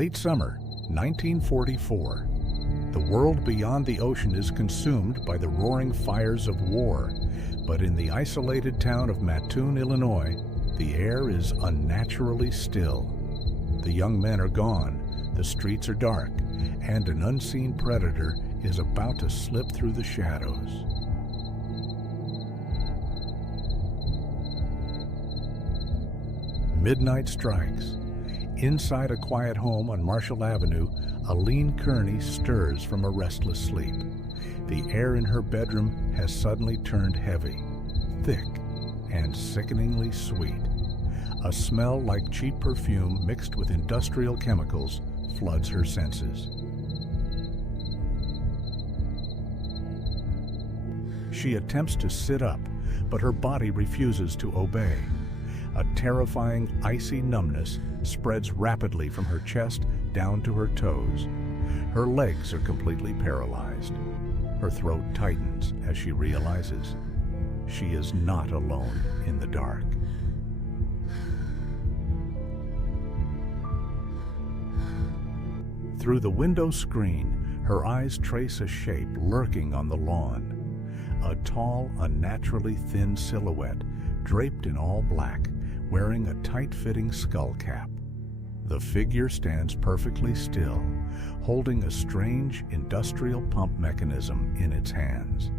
Late summer, 1944. The world beyond the ocean is consumed by the roaring fires of war, but in the isolated town of Mattoon, Illinois, the air is unnaturally still. The young men are gone, the streets are dark, and an unseen predator is about to slip through the shadows. Midnight strikes. Inside a quiet home on Marshall Avenue, Aline Kearney stirs from a restless sleep. The air in her bedroom has suddenly turned heavy, thick, and sickeningly sweet. A smell like cheap perfume mixed with industrial chemicals floods her senses. She attempts to sit up, but her body refuses to obey. A terrifying, icy numbness spreads rapidly from her chest down to her toes. Her legs are completely paralyzed. Her throat tightens as she realizes she is not alone in the dark. Through the window screen, her eyes trace a shape lurking on the lawn. A tall, unnaturally thin silhouette, draped in all black, wearing a tight-fitting skull cap. The figure stands perfectly still, holding a strange industrial pump mechanism in its hands.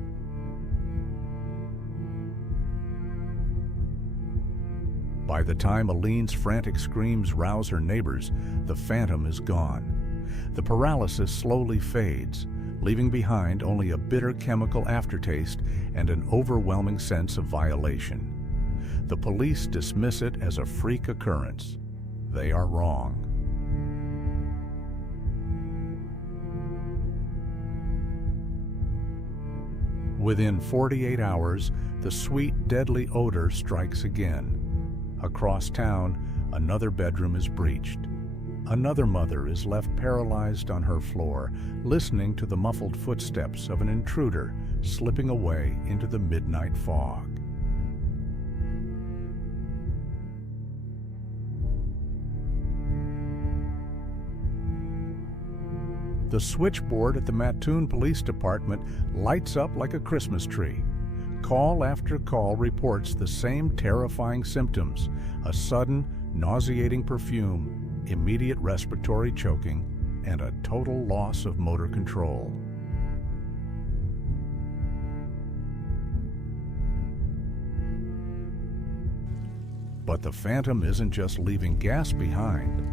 By the time Aline's frantic screams rouse her neighbors, the phantom is gone. The paralysis slowly fades, leaving behind only a bitter chemical aftertaste and an overwhelming sense of violation. The police dismiss it as a freak occurrence. They are wrong. Within 48 hours, the sweet, deadly odor strikes again. Across town, another bedroom is breached. Another mother is left paralyzed on her floor, listening to the muffled footsteps of an intruder slipping away into the midnight fog. The switchboard at the Mattoon Police Department lights up like a Christmas tree. Call after call reports the same terrifying symptoms: a sudden, nauseating perfume, immediate respiratory choking, and a total loss of motor control. But the phantom isn't just leaving gas behind.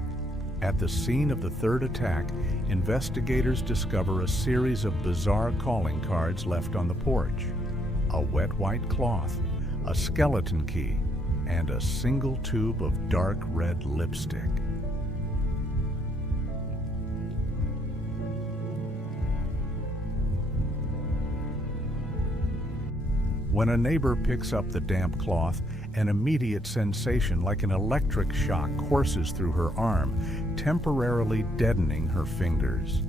At the scene of the third attack, investigators discover a series of bizarre calling cards left on the porch: a wet white cloth, a skeleton key, and a single tube of dark red lipstick. When a neighbor picks up the damp cloth, an immediate sensation like an electric shock courses through her arm, temporarily deadening her fingers.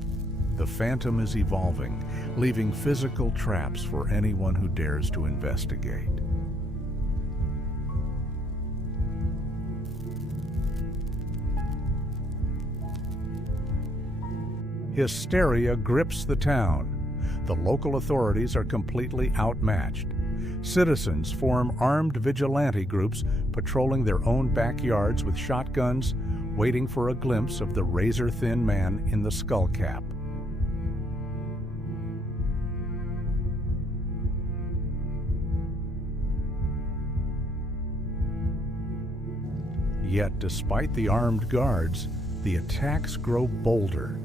The phantom is evolving, leaving physical traps for anyone who dares to investigate. Hysteria grips the town. The local authorities are completely outmatched. Citizens form armed vigilante groups patrolling their own backyards with shotguns, waiting for a glimpse of the razor-thin man in the skull cap. Yet, despite the armed guards, the attacks grow bolder.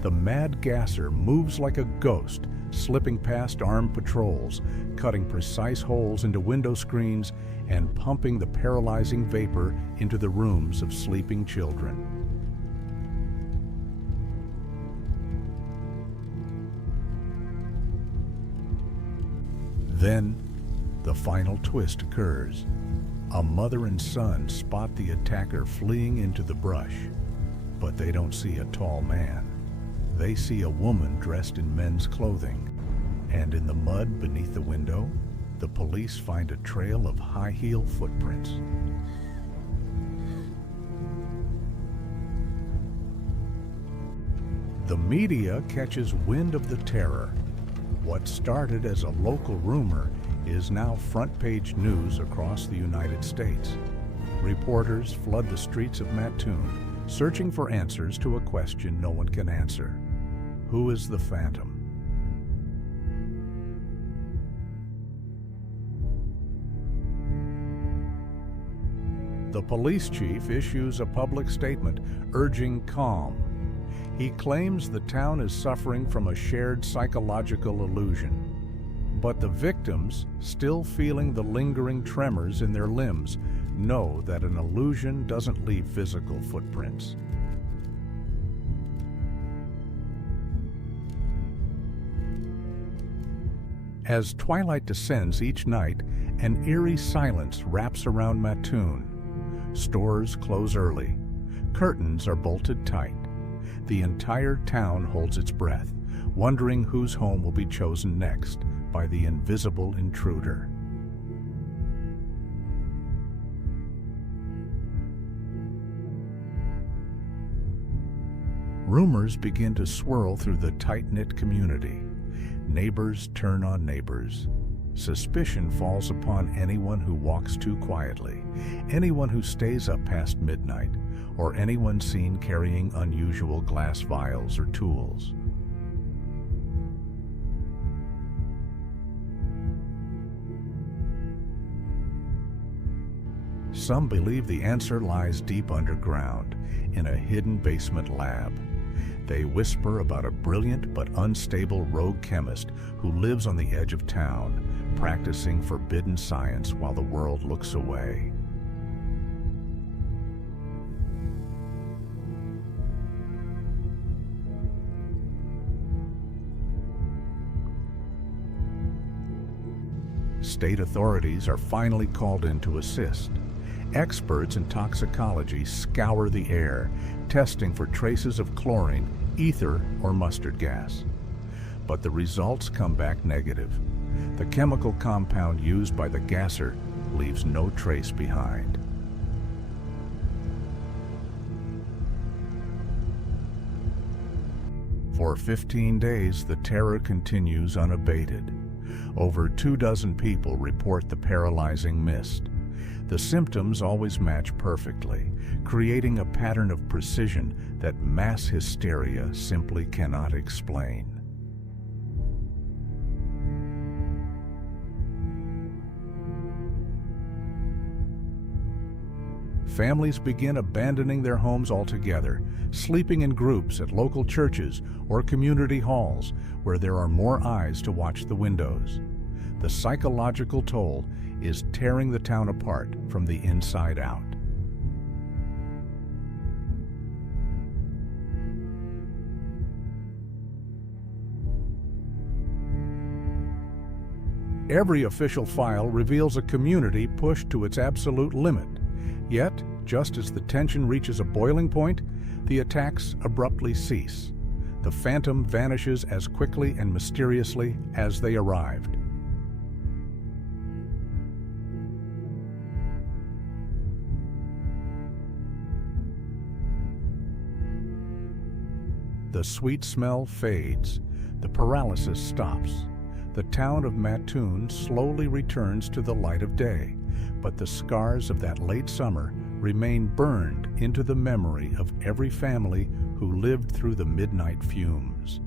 The mad gasser moves like a ghost, slipping past armed patrols, cutting precise holes into window screens, and pumping the paralyzing vapor into the rooms of sleeping children. Then, the final twist occurs. A mother and son spot the attacker fleeing into the brush, but they don't see a tall man. They see a woman dressed in men's clothing, and in the mud beneath the window, the police find a trail of high-heel footprints. The media catches wind of the terror. What started as a local rumor is now front-page news across the United States. Reporters flood the streets of Mattoon, searching for answers to a question no one can answer. Who is the Phantom? The police chief issues a public statement urging calm. He claims the town is suffering from a shared psychological illusion. But the victims, still feeling the lingering tremors in their limbs, know that an illusion doesn't leave physical footprints. As twilight descends each night, an eerie silence wraps around Mattoon. Stores close early. Curtains are bolted tight. The entire town holds its breath, wondering whose home will be chosen next by the invisible intruder. Rumors begin to swirl through the tight-knit community. Neighbors turn on neighbors. Suspicion falls upon anyone who walks too quietly, anyone who stays up past midnight, or anyone seen carrying unusual glass vials or tools. Some believe the answer lies deep underground, in a hidden basement lab. They whisper about a brilliant but unstable rogue chemist who lives on the edge of town, practicing forbidden science while the world looks away. State authorities are finally called in to assist. Experts in toxicology scour the air, testing for traces of chlorine, ether, or mustard gas. But the results come back negative. The chemical compound used by the gasser leaves no trace behind. For 15 days, the terror continues unabated. Over 24 people report the paralyzing mist. The symptoms always match perfectly, creating a pattern of precision that mass hysteria simply cannot explain. Families begin abandoning their homes altogether, sleeping in groups at local churches or community halls where there are more eyes to watch the windows. The psychological toll is tearing the town apart from the inside out. Every official file reveals a community pushed to its absolute limit. Yet, just as the tension reaches a boiling point, the attacks abruptly cease. The Phantom vanishes as quickly and mysteriously as they arrived. The sweet smell fades. The paralysis stops. The town of Mattoon slowly returns to the light of day, but the scars of that late summer remain burned into the memory of every family who lived through the midnight fumes.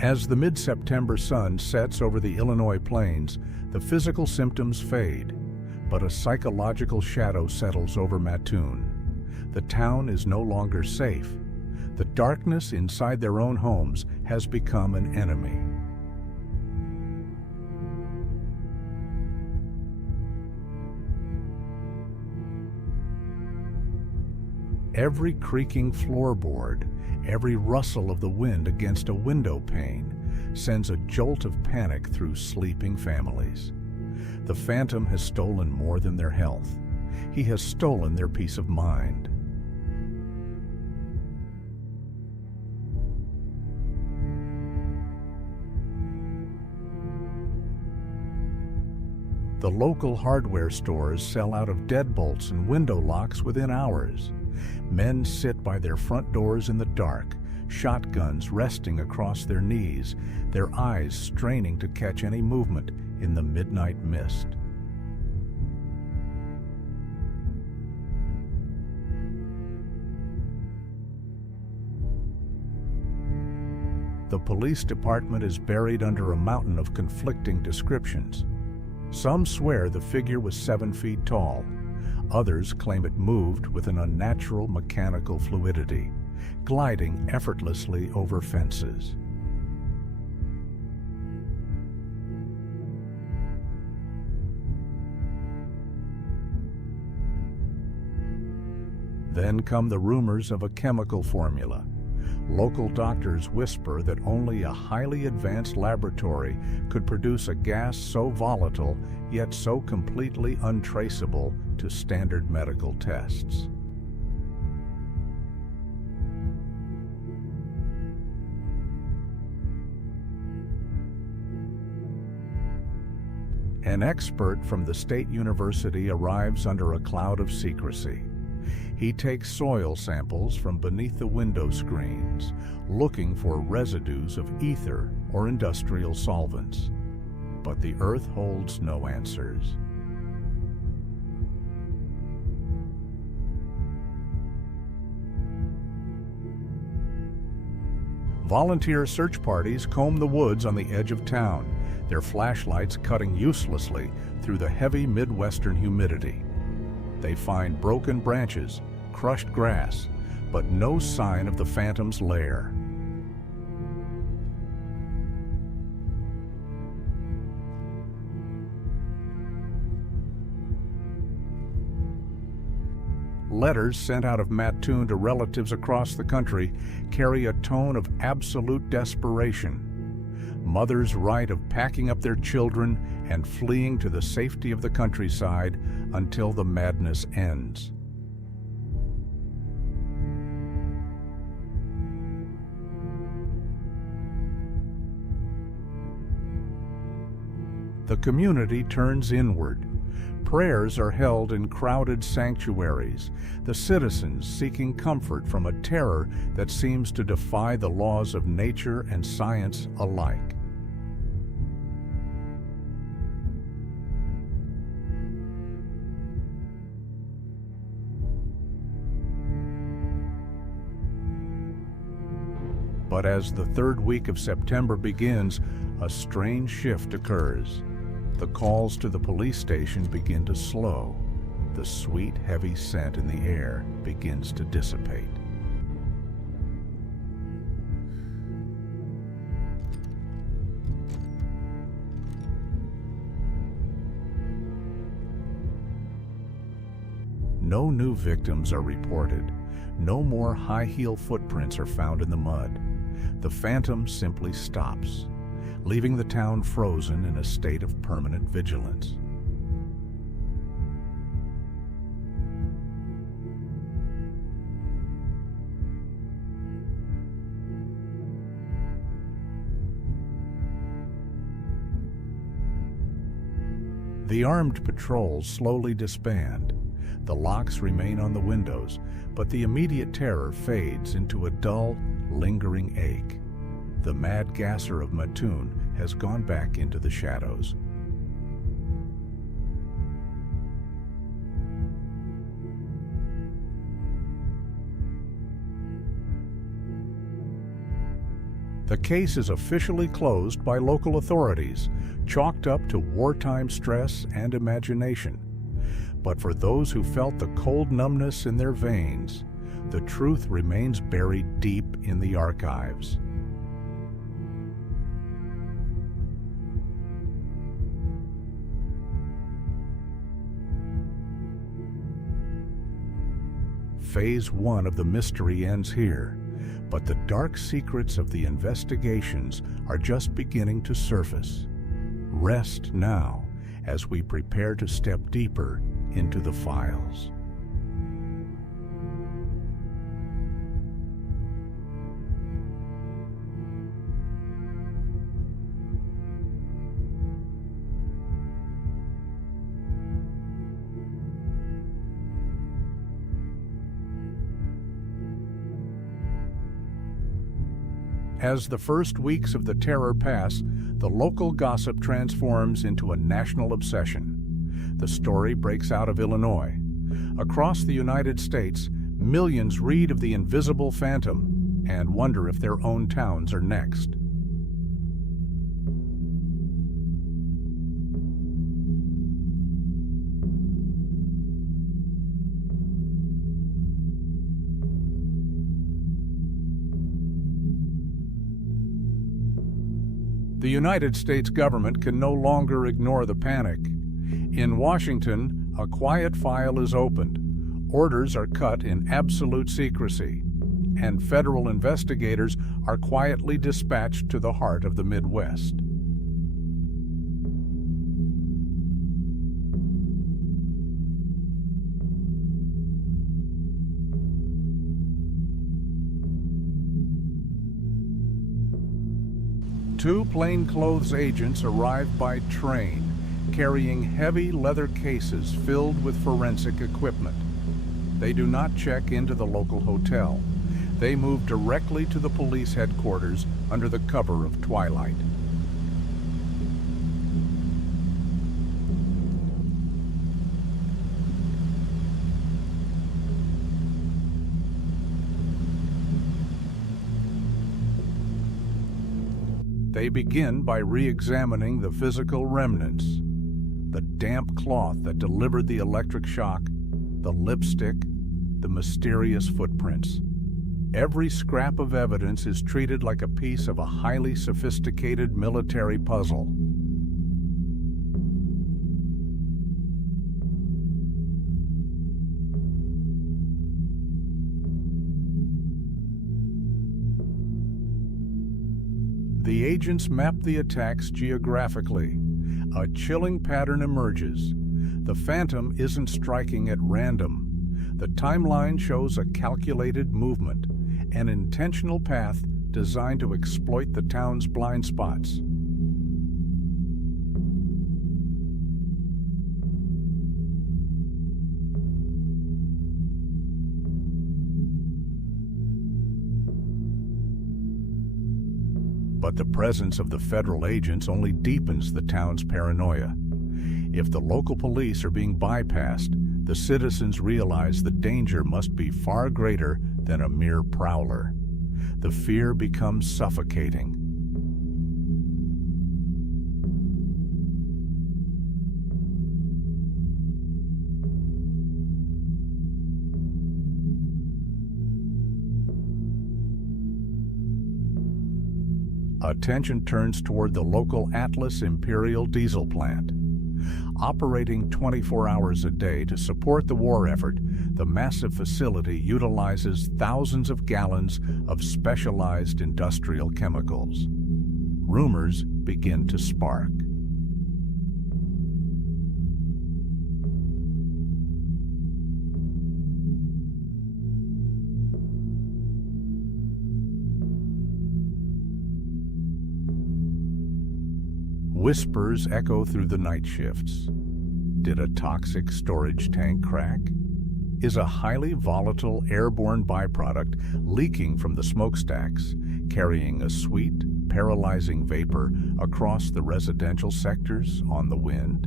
As the mid-September sun sets over the Illinois plains, the physical symptoms fade, but a psychological shadow settles over Mattoon. The town is no longer safe. The darkness inside their own homes has become an enemy. Every creaking floorboard, every rustle of the wind against a window pane sends a jolt of panic through sleeping families. The Phantom has stolen more than their health. He has stolen their peace of mind. The local hardware stores sell out of deadbolts and window locks within hours. Men sit by their front doors in the dark, shotguns resting across their knees, their eyes straining to catch any movement in the midnight mist. The police department is buried under a mountain of conflicting descriptions. Some swear the figure was 7 feet tall. Others claim it moved with an unnatural mechanical fluidity, gliding effortlessly over fences. Then come the rumors of a chemical formula. Local doctors whisper that only a highly advanced laboratory could produce a gas so volatile yet so completely untraceable to standard medical tests. An expert from the state university arrives under a cloud of secrecy. He takes soil samples from beneath the window screens, looking for residues of ether or industrial solvents. But the earth holds no answers. Volunteer search parties comb the woods on the edge of town, their flashlights cutting uselessly through the heavy Midwestern humidity. They find broken branches, crushed grass, but no sign of the phantom's lair. Letters sent out of Mattoon to relatives across the country carry a tone of absolute desperation. Mothers write of packing up their children and fleeing to the safety of the countryside until the madness ends. The community turns inward. Prayers are held in crowded sanctuaries, the citizens seeking comfort from a terror that seems to defy the laws of nature and science alike. But as the third week of September begins, a strange shift occurs. The calls to the police station begin to slow. The sweet, heavy scent in the air begins to dissipate. No new victims are reported. No more high-heel footprints are found in the mud. The phantom simply stops, leaving the town frozen in a state of permanent vigilance. The armed patrols slowly disband. The locks remain on the windows, but the immediate terror fades into a dull, lingering ache. The mad gasser of Mattoon has gone back into the shadows. The case is officially closed by local authorities, chalked up to wartime stress and imagination. But for those who felt the cold numbness in their veins, the truth remains buried deep in the archives. Phase 1 of the mystery ends here, but the dark secrets of the investigations are just beginning to surface. Rest now as we prepare to step deeper into the files. As the first weeks of the terror pass, the local gossip transforms into a national obsession. The story breaks out of Illinois. Across the United States, millions read of the invisible phantom and wonder if their own towns are next. The United States government can no longer ignore the panic. In Washington, a quiet file is opened. Orders are cut in absolute secrecy, and federal investigators are quietly dispatched to the heart of the Midwest. Two plainclothes agents arrive by train, carrying heavy leather cases filled with forensic equipment. They do not check into the local hotel. They move directly to the police headquarters under the cover of twilight. They begin by re-examining the physical remnants: the damp cloth that delivered the electric shock, the lipstick, the mysterious footprints. Every scrap of evidence is treated like a piece of a highly sophisticated military puzzle. The agents map the attacks geographically. A chilling pattern emerges. The phantom isn't striking at random. The timeline shows a calculated movement, an intentional path designed to exploit the town's blind spots. But the presence of the federal agents only deepens the town's paranoia. If the local police are being bypassed, the citizens realize the danger must be far greater than a mere prowler. The fear becomes suffocating. Attention turns toward the local Atlas Imperial diesel plant. Operating 24 hours a day to support the war effort, the massive facility utilizes thousands of gallons of specialized industrial chemicals. Rumors begin to spark. Whispers echo through the night shifts. Did a toxic storage tank crack? Is a highly volatile airborne byproduct leaking from the smokestacks, carrying a sweet, paralyzing vapor across the residential sectors on the wind?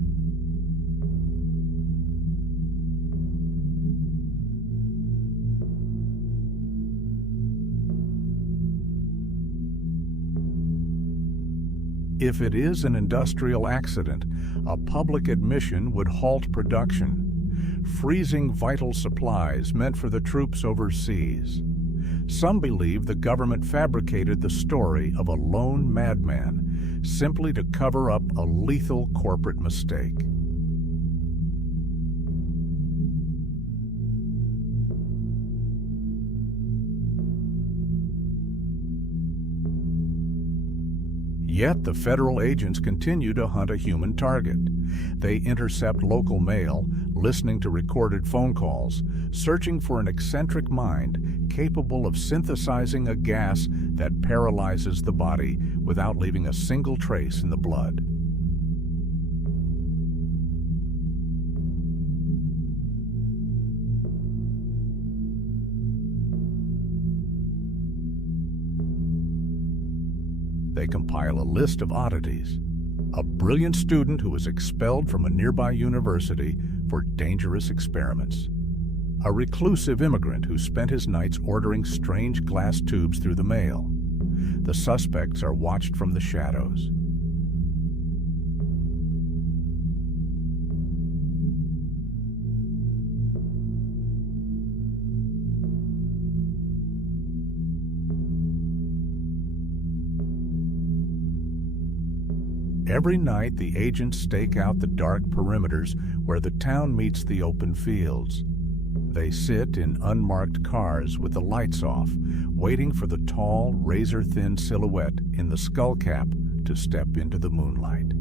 If it is an industrial accident, a public admission would halt production, freezing vital supplies meant for the troops overseas. Some believe the government fabricated the story of a lone madman simply to cover up a lethal corporate mistake. Yet the federal agents continue to hunt a human target. They intercept local mail, listening to recorded phone calls, searching for an eccentric mind capable of synthesizing a gas that paralyzes the body without leaving a single trace in the blood. They compile a list of oddities. A brilliant student who was expelled from a nearby university for dangerous experiments. A reclusive immigrant who spent his nights ordering strange glass tubes through the mail. The suspects are watched from the shadows. Every night, the agents stake out the dark perimeters where the town meets the open fields. They sit in unmarked cars with the lights off, waiting for the tall, razor-thin silhouette in the skull cap to step into the moonlight.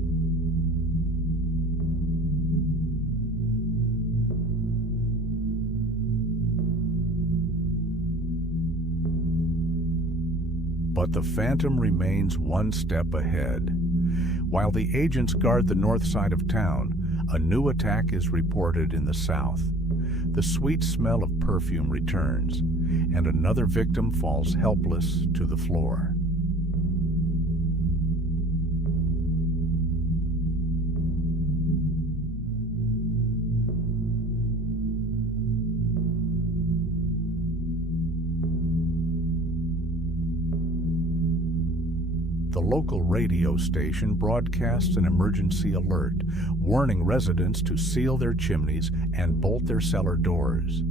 But the phantom remains one step ahead. While the agents guard the north side of town, a new attack is reported in the south. The sweet smell of perfume returns, and another victim falls helpless to the floor. The local radio station broadcasts an emergency alert, warning residents to seal their chimneys and bolt their cellar doors.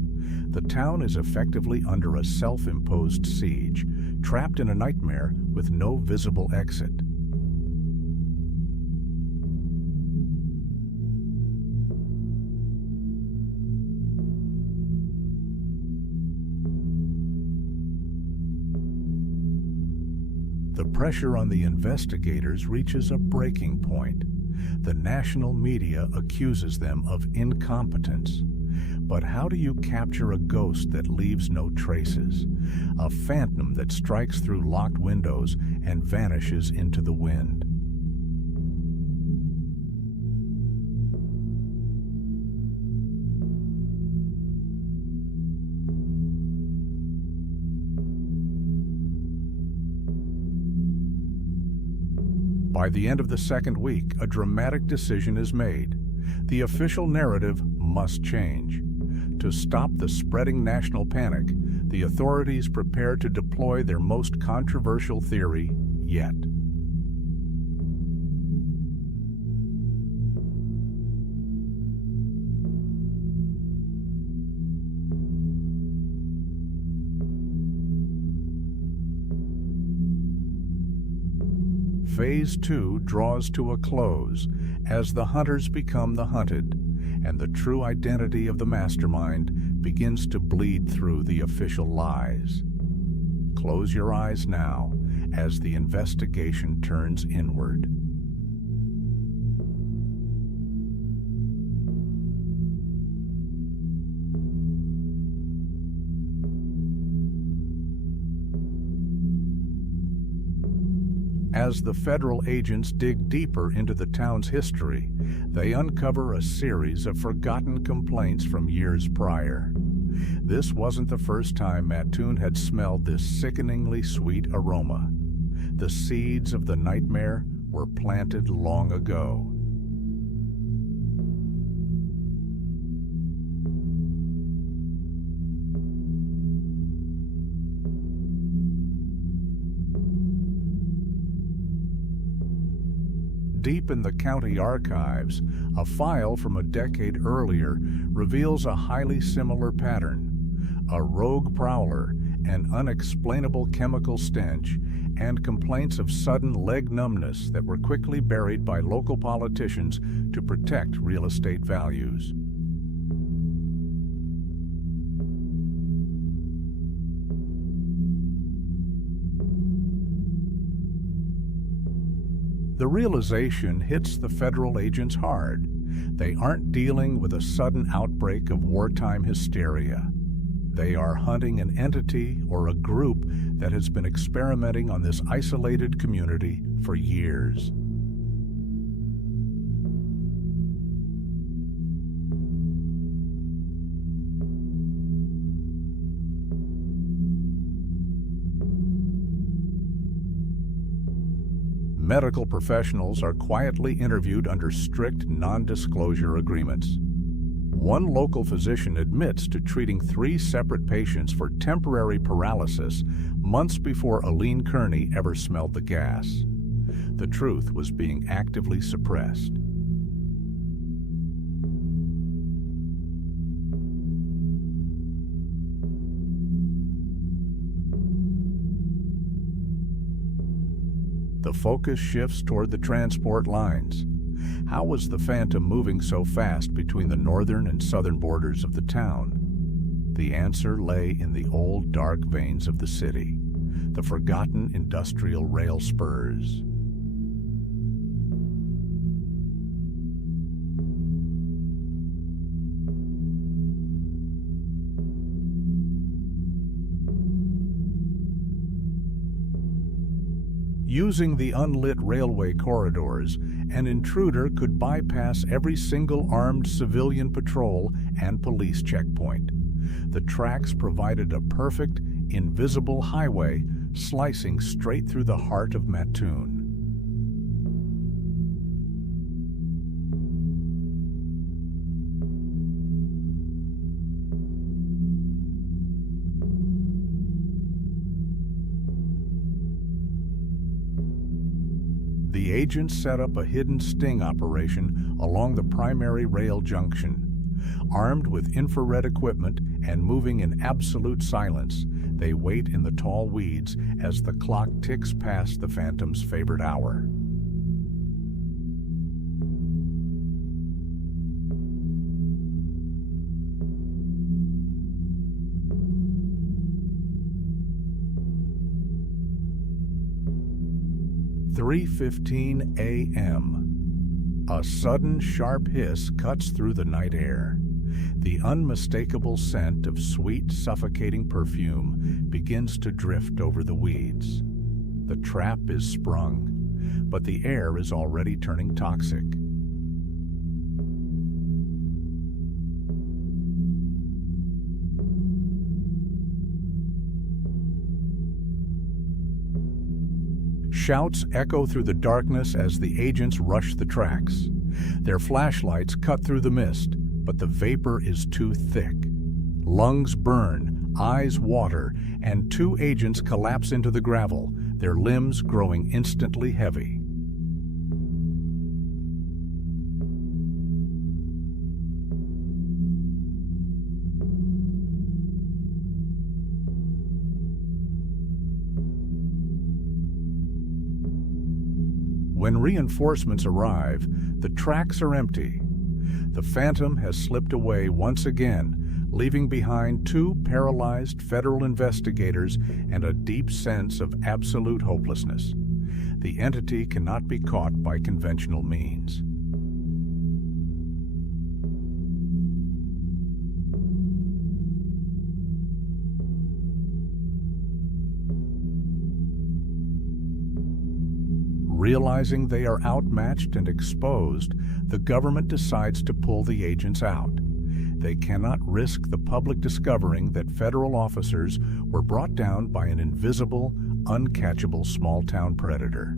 The town is effectively under a self-imposed siege, trapped in a nightmare with no visible exit. The pressure on the investigators reaches a breaking point. The national media accuses them of incompetence. But how do you capture a ghost that leaves no traces? A phantom that strikes through locked windows and vanishes into the wind. By the end of the second week, a dramatic decision is made. The official narrative must change. To stop the spreading national panic, the authorities prepare to deploy their most controversial theory yet. Phase 2 draws to a close as the hunters become the hunted, and the true identity of the mastermind begins to bleed through the official lies. Close your eyes now as the investigation turns inward. As the federal agents dig deeper into the town's history, they uncover a series of forgotten complaints from years prior. This wasn't the first time Mattoon had smelled this sickeningly sweet aroma. The seeds of the nightmare were planted long ago. Deep in the county archives, a file from a decade earlier reveals a highly similar pattern: a rogue prowler, an unexplainable chemical stench, and complaints of sudden leg numbness that were quickly buried by local politicians to protect real estate values. The realization hits the federal agents hard. They aren't dealing with a sudden outbreak of wartime hysteria. They are hunting an entity or a group that has been experimenting on this isolated community for years. medical professionals are quietly interviewed under strict non-disclosure agreements. One local physician admits to treating 3 separate patients for temporary paralysis months before Aline Kearney ever smelled the gas. The truth was being actively suppressed. The focus shifts toward the transport lines. How was the Phantom moving so fast between the northern and southern borders of the town? The answer lay in the old dark veins of the city, the forgotten industrial rail spurs. Using the unlit railway corridors, an intruder could bypass every single armed civilian patrol and police checkpoint. The tracks provided a perfect, invisible highway slicing straight through the heart of Mattoon. The agents set up a hidden sting operation along the primary rail junction. Armed with infrared equipment and moving in absolute silence, they wait in the tall weeds as the clock ticks past the Phantom's favorite hour. "3:15 a.m. A sudden sharp hiss cuts through the night air. The unmistakable scent of sweet, suffocating perfume begins to drift over the weeds. The trap is sprung, but the air is already turning toxic. Shouts echo through the darkness as the agents rush the tracks. Their flashlights cut through the mist, but the vapor is too thick. Lungs burn, eyes water, and 2 agents collapse into the gravel, their limbs growing instantly heavy. When reinforcements arrive, the tracks are empty. The Phantom has slipped away once again, leaving behind 2 paralyzed federal investigators and a deep sense of absolute hopelessness. The entity cannot be caught by conventional means. Realizing they are outmatched and exposed, the government decides to pull the agents out. They cannot risk the public discovering that federal officers were brought down by an invisible, uncatchable small-town predator.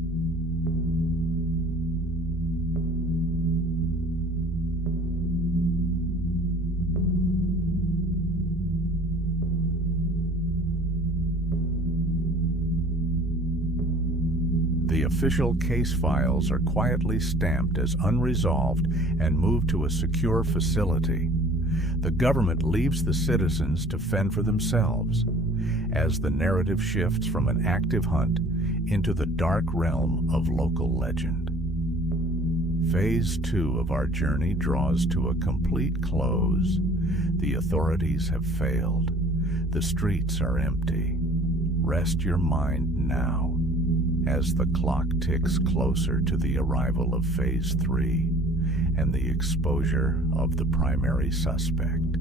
The official case files are quietly stamped as unresolved and moved to a secure facility. The government leaves the citizens to fend for themselves as the narrative shifts from an active hunt into the dark realm of local legend. Phase 2 of our journey draws to a complete close. The authorities have failed. The streets are empty. Rest your mind now, as the clock ticks closer to the arrival of Phase 3 and the exposure of the primary suspect.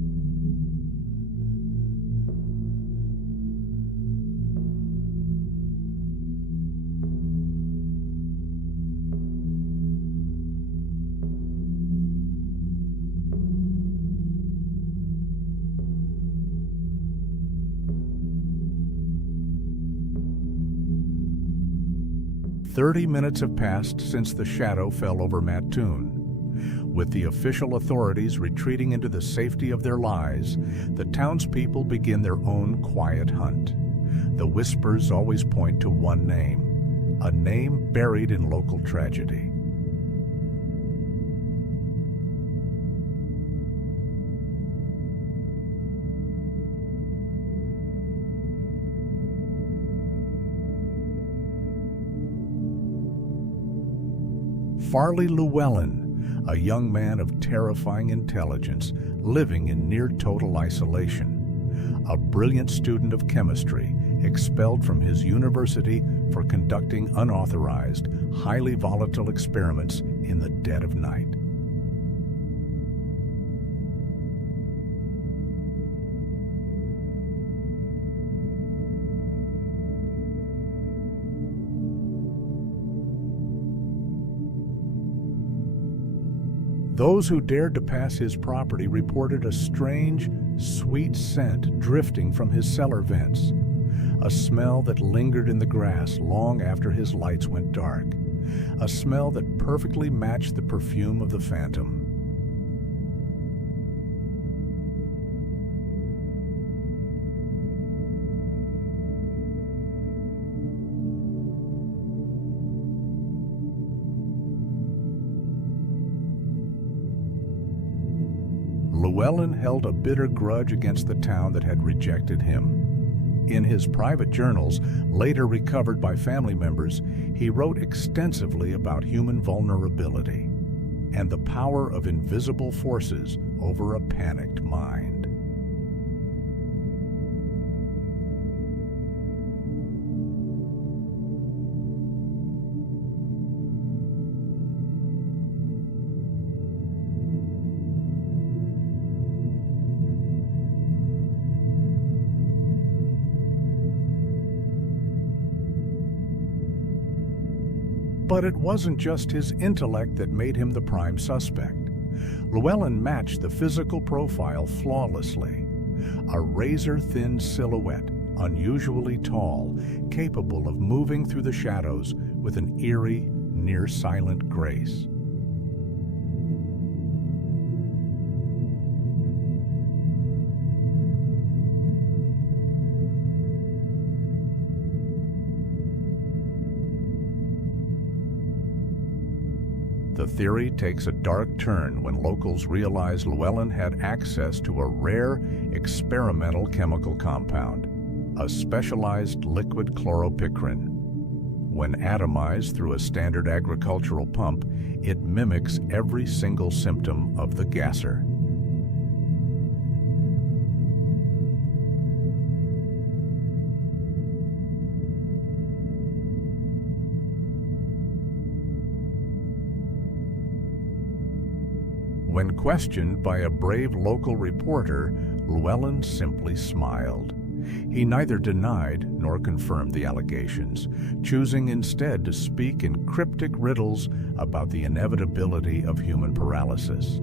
30 minutes have passed since the shadow fell over Mattoon. With the official authorities retreating into the safety of their lies, the townspeople begin their own quiet hunt. The whispers always point to one name, a name buried in local tragedy. Farley Llewellyn, a young man of terrifying intelligence, living in near-total isolation. A brilliant student of chemistry, expelled from his university for conducting unauthorized, highly volatile experiments in the dead of night. Those who dared to pass his property reported a strange, sweet scent drifting from his cellar vents, a smell that lingered in the grass long after his lights went dark, a smell that perfectly matched the perfume of the phantom. Llewellyn held a bitter grudge against the town that had rejected him. In his private journals, later recovered by family members, he wrote extensively about human vulnerability and the power of invisible forces over a panicked mind. But it wasn't just his intellect that made him the prime suspect. Llewellyn matched the physical profile flawlessly. A razor-thin silhouette, unusually tall, capable of moving through the shadows with an eerie, near-silent grace. The theory takes a dark turn when locals realize Llewellyn had access to a rare, experimental chemical compound, a specialized liquid chloropicrin. When atomized through a standard agricultural pump, it mimics every single symptom of the gasser. When questioned by a brave local reporter, Llewellyn simply smiled. He neither denied nor confirmed the allegations, choosing instead to speak in cryptic riddles about the inevitability of human paralysis.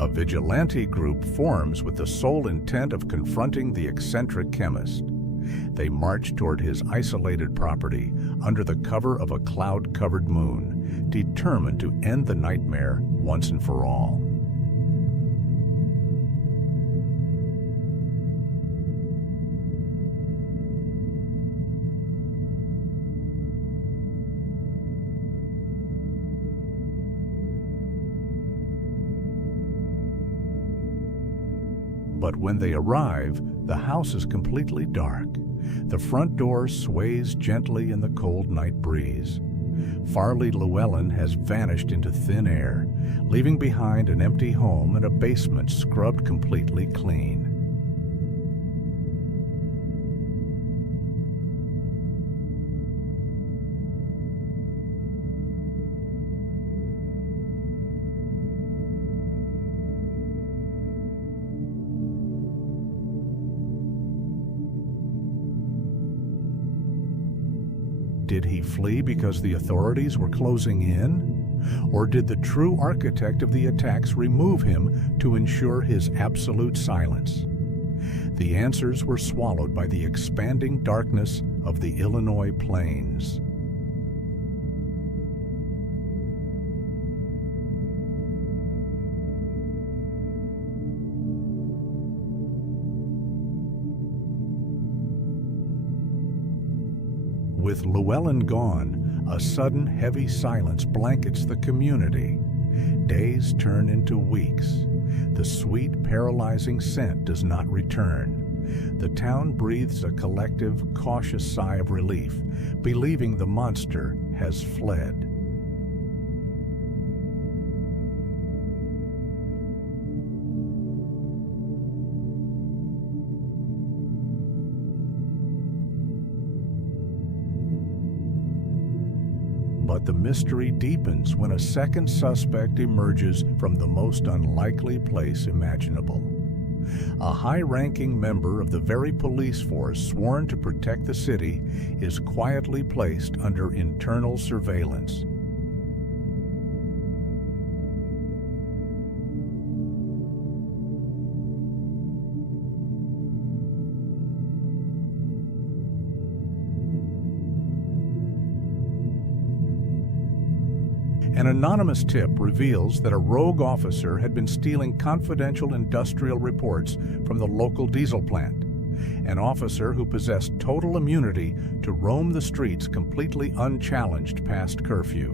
A vigilante group forms with the sole intent of confronting the eccentric chemist. They march toward his isolated property under the cover of a cloud-covered moon, determined to end the nightmare once and for all. But when they arrive, the house is completely dark. The front door sways gently in the cold night breeze. Farley Llewellyn has vanished into thin air, leaving behind an empty home and a basement scrubbed completely clean. Did he flee because the authorities were closing in? Or did the true architect of the attacks remove him to ensure his absolute silence? The answers were swallowed by the expanding darkness of the Illinois plains. With Llewellyn gone, a sudden heavy silence blankets the community. Days turn into weeks. The sweet, paralyzing scent does not return. The town breathes a collective, cautious sigh of relief, believing the monster has fled. But the mystery deepens when a second suspect emerges from the most unlikely place imaginable. A high-ranking member of the very police force sworn to protect the city is quietly placed under internal surveillance. An anonymous tip reveals that a rogue officer had been stealing confidential industrial reports from the local diesel plant, an officer who possessed total immunity to roam the streets completely unchallenged past curfew.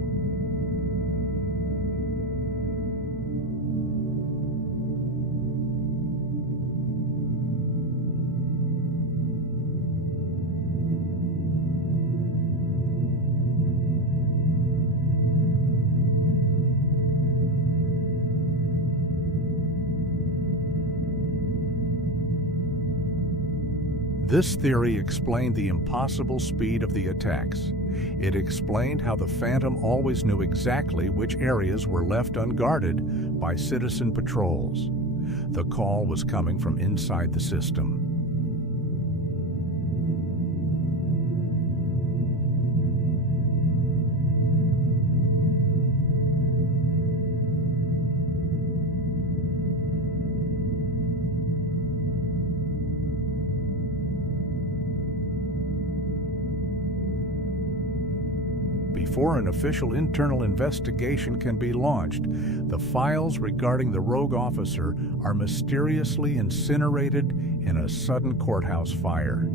This theory explained the impossible speed of the attacks. It explained how the Phantom always knew exactly which areas were left unguarded by citizen patrols. The call was coming from inside the system. Before an official internal investigation can be launched, the files regarding the rogue officer are mysteriously incinerated in a sudden courthouse fire.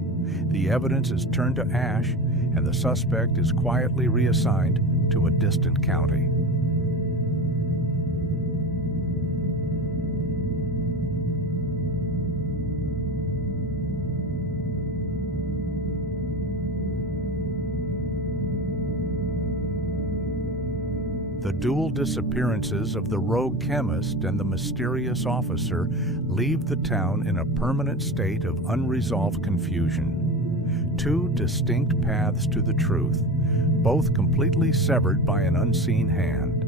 The evidence is turned to ash, and the suspect is quietly reassigned to a distant county. The dual disappearances of the rogue chemist and the mysterious officer leave the town in a permanent state of unresolved confusion. Two distinct paths to the truth, both completely severed by an unseen hand.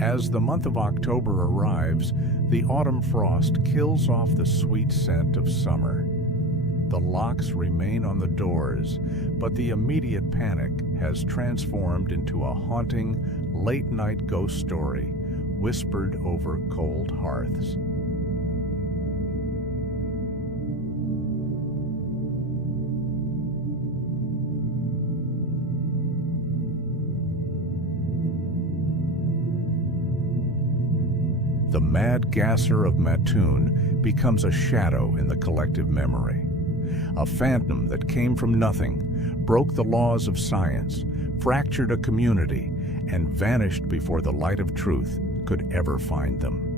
As the month of October arrives, the autumn frost kills off the sweet scent of summer. The locks remain on the doors, but the immediate panic has transformed into a haunting, late-night ghost story, whispered over cold hearths. The mad gasser of Mattoon becomes a shadow in the collective memory. A phantom that came from nothing, broke the laws of science, fractured a community, and vanished before the light of truth could ever find them.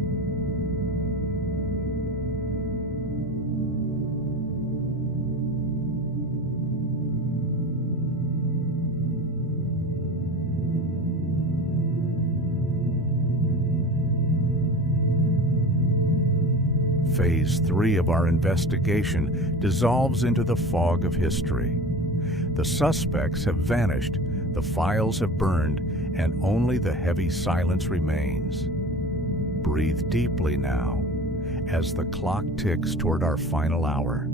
Phase 3 of our investigation dissolves into the fog of history. The suspects have vanished, the files have burned, and only the heavy silence remains. Breathe deeply now, as the clock ticks toward our final hour.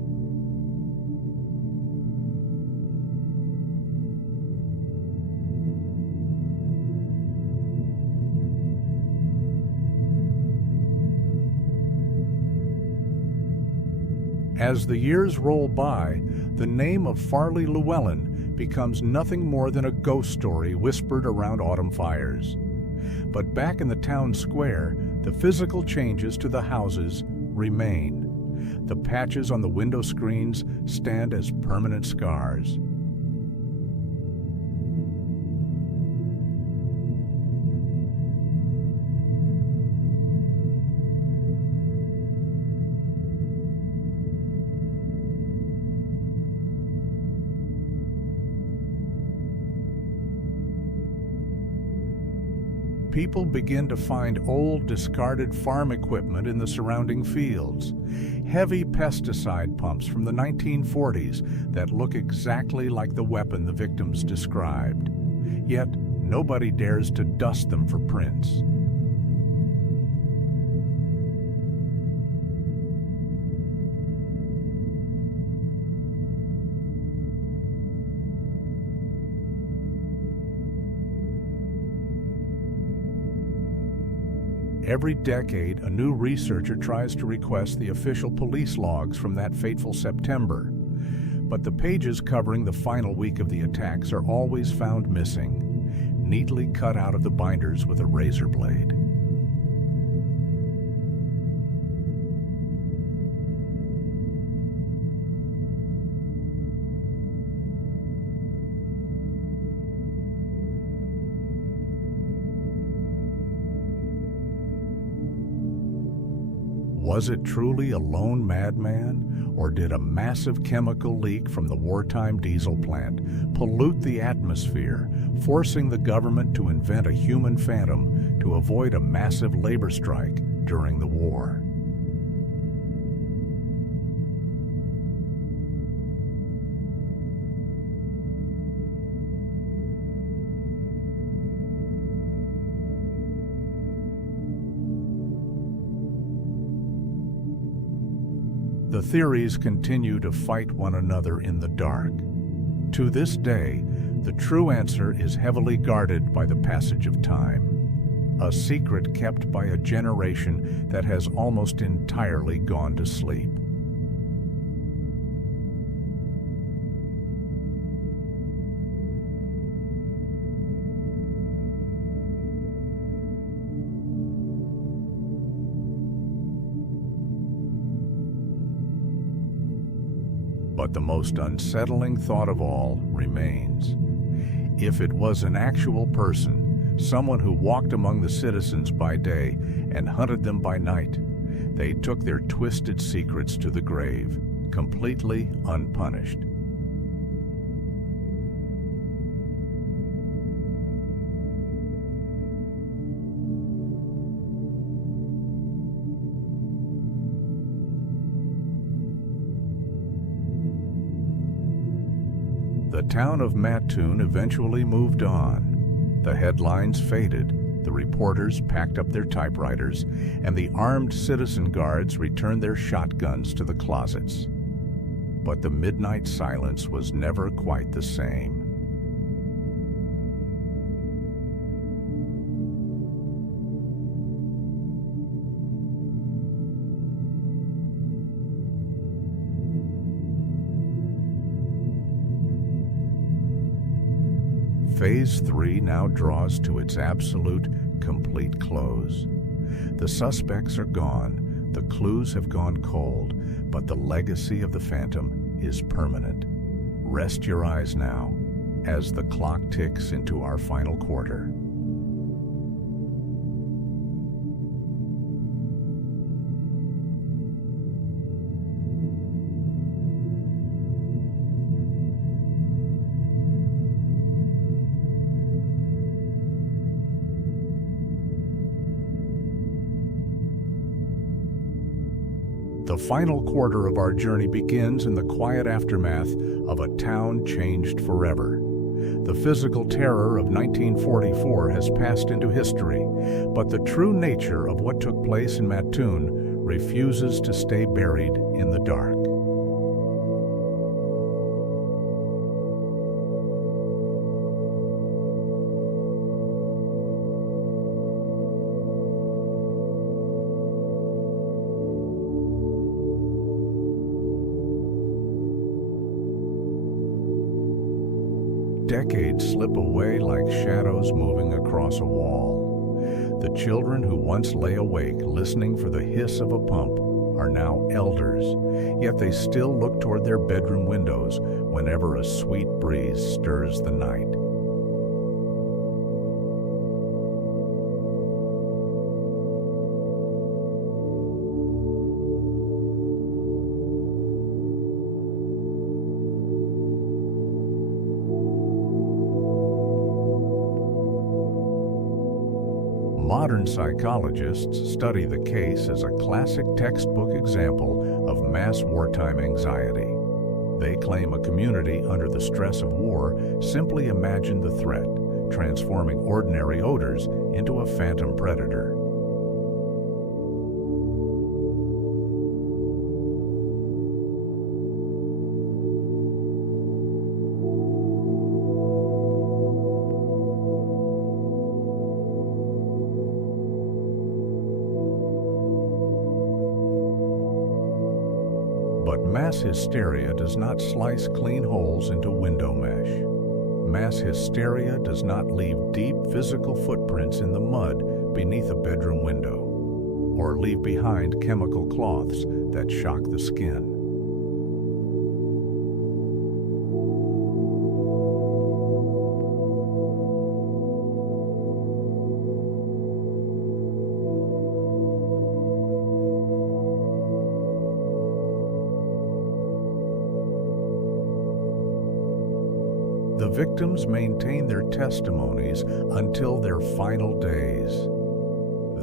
As the years roll by, the name of Farley Llewellyn becomes nothing more than a ghost story whispered around autumn fires. But back in the town square, the physical changes to the houses remain. The patches on the window screens stand as permanent scars. People begin to find old, discarded farm equipment in the surrounding fields. Heavy pesticide pumps from the 1940s that look exactly like the weapon the victims described. Yet, nobody dares to dust them for prints. Every decade, a new researcher tries to request the official police logs from that fateful September. But the pages covering the final week of the attacks are always found missing, neatly cut out of the binders with a razor blade. Was it truly a lone madman, or did a massive chemical leak from the wartime diesel plant pollute the atmosphere, forcing the government to invent a human phantom to avoid a massive labor strike during the war? The theories continue to fight one another in the dark. To this day, the true answer is heavily guarded by the passage of time, a secret kept by a generation that has almost entirely gone to sleep. But the most unsettling thought of all remains. If it was an actual person, someone who walked among the citizens by day and hunted them by night, they took their twisted secrets to the grave, completely unpunished. The town of Mattoon eventually moved on. The headlines faded, the reporters packed up their typewriters, and the armed citizen guards returned their shotguns to the closets. But the midnight silence was never quite the same. Phase 3 now draws to its absolute, complete close. The suspects are gone, the clues have gone cold, but the legacy of the Phantom is permanent. Rest your eyes now, as the clock ticks into our final quarter. The final quarter of our journey begins in the quiet aftermath of a town changed forever. The physical terror of 1944 has passed into history, but the true nature of what took place in Mattoon refuses to stay buried in the dark. Decades slip away like shadows moving across a wall. The children who once lay awake listening for the hiss of a pump are now elders, yet they still look toward their bedroom windows whenever a sweet breeze stirs the night. Modern psychologists study the case as a classic textbook example of mass wartime anxiety. They claim a community under the stress of war simply imagined the threat, transforming ordinary odors into a phantom predator. But mass hysteria does not slice clean holes into window mesh. Mass hysteria does not leave deep physical footprints in the mud beneath a bedroom window, or leave behind chemical cloths that shock the skin. The victims maintain their testimonies until their final days.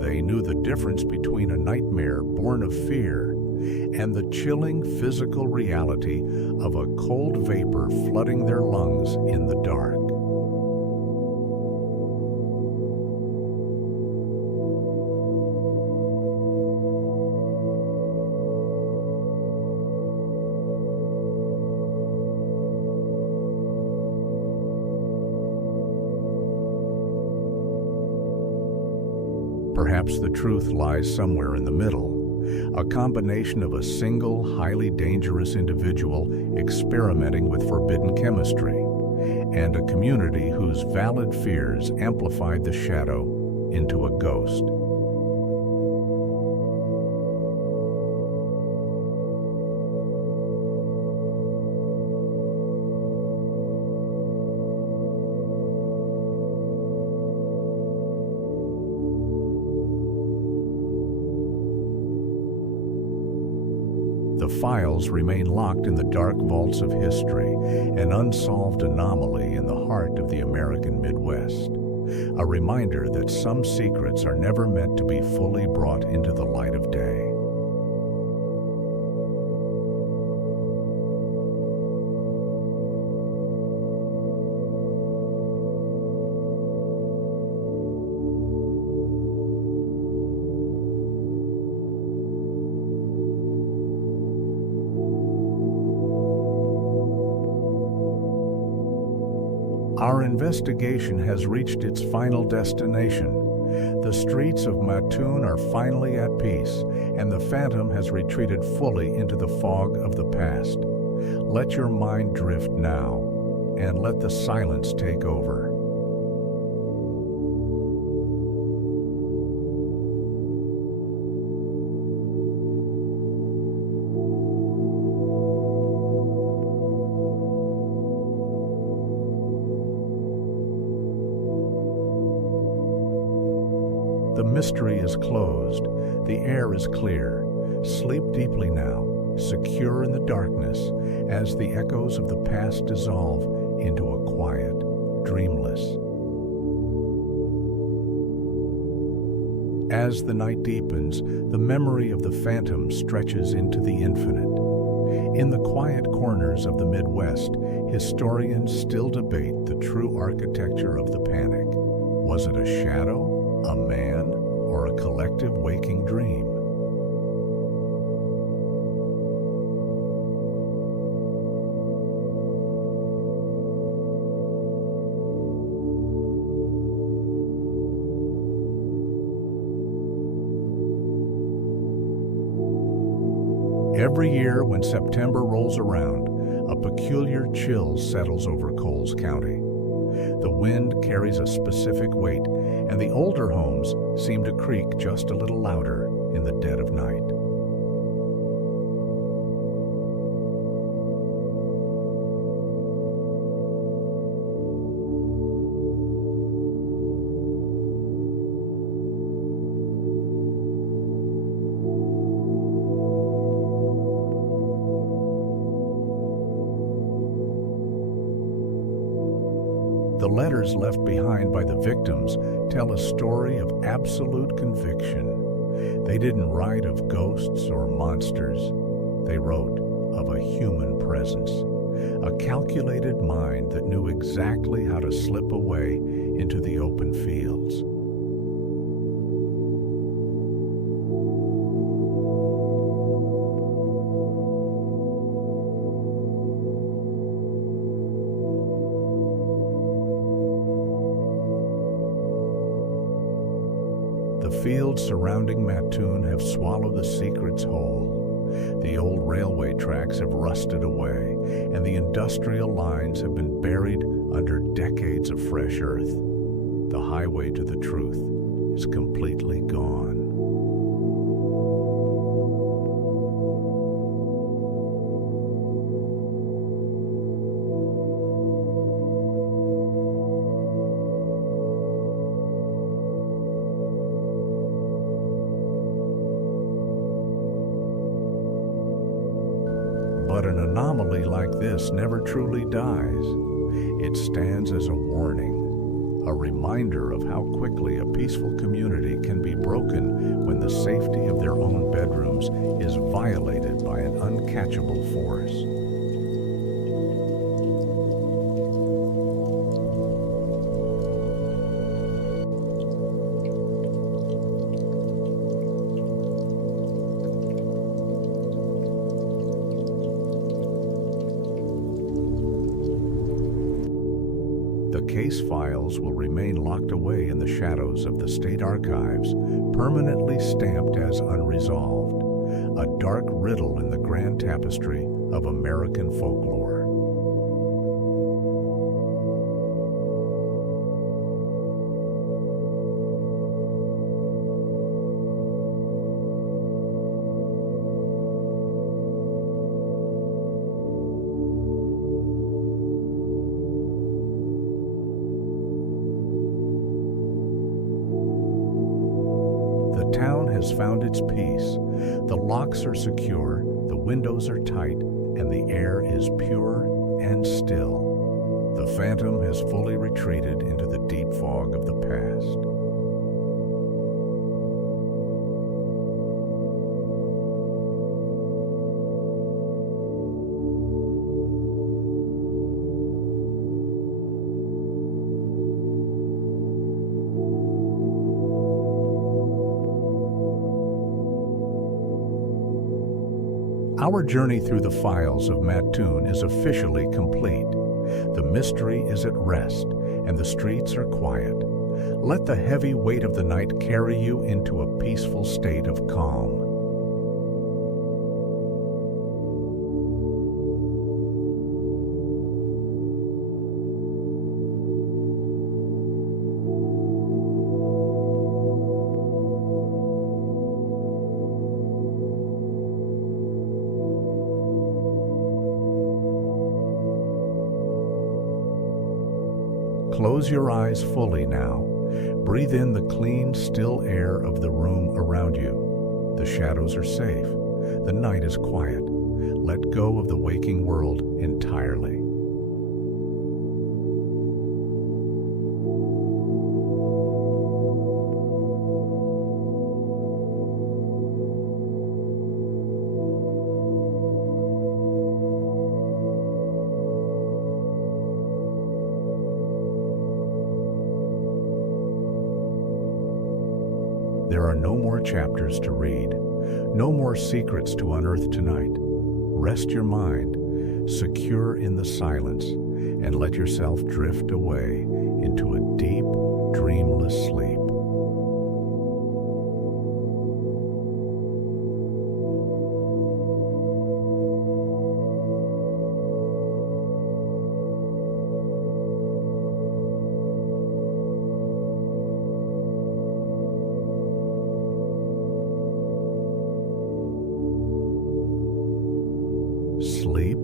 They knew the difference between a nightmare born of fear and the chilling physical reality of a cold vapor flooding their lungs in the dark. Perhaps the truth lies somewhere in the middle, a combination of a single, highly dangerous individual experimenting with forbidden chemistry, and a community whose valid fears amplified the shadow into a ghost. The files remain locked in the dark vaults of history, an unsolved anomaly in the heart of the American Midwest. A reminder that some secrets are never meant to be fully brought into the light of day. Our investigation has reached its final destination. The streets of Mattoon are finally at peace, and the phantom has retreated fully into the fog of the past. Let your mind drift now, and let the silence take over. The mystery is closed. The air is clear. Sleep deeply now, secure in the darkness, as the echoes of the past dissolve into a quiet, dreamless As the night deepens, the memory of the phantom stretches into the infinite. In the quiet corners of the Midwest, historians still debate the true architecture of the panic. Was it a shadow, a man, or a collective waking dream? Every year when September rolls around, a peculiar chill settles over Coles County. The wind carries a specific weight, and the older homes seem to creak just a little louder in the dead of night. The letters left behind by the victims tell a story of absolute conviction. They didn't write of ghosts or monsters. They wrote of a human presence, a calculated mind that knew exactly how to slip away into the open fields. The fields surrounding Mattoon have swallowed the secrets whole. The old railway tracks have rusted away, and the industrial lines have been buried under decades of fresh earth. The highway to the truth is completely gone. But an anomaly like this never truly dies. It stands as a warning, a reminder of how quickly a peaceful community can be broken when the safety of their own bedrooms is violated by an uncatchable force. The case files will remain locked away in the shadows of the state archives, permanently stamped as unresolved, a dark riddle in the grand tapestry of American folklore. The town has found its peace. The locks are secure, the windows are tight, and the air is pure and still. The phantom has fully retreated into the deep fog of the past. Our journey through the files of Mattoon is officially complete. The mystery is at rest, and the streets are quiet. Let the heavy weight of the night carry you into a peaceful state of calm. Close your eyes fully now. Breathe in the clean, still air of the room around you. The shadows are safe. The night is quiet. Let go of the waking world entirely. There are no more chapters to read, no more secrets to unearth tonight. Rest your mind, secure in the silence, and let yourself drift away into a deep, dreamless sleep. Sleep.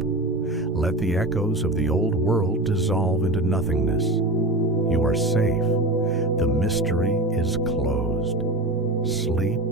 Let the echoes of the old world dissolve into nothingness. You are safe. The mystery is closed. Sleep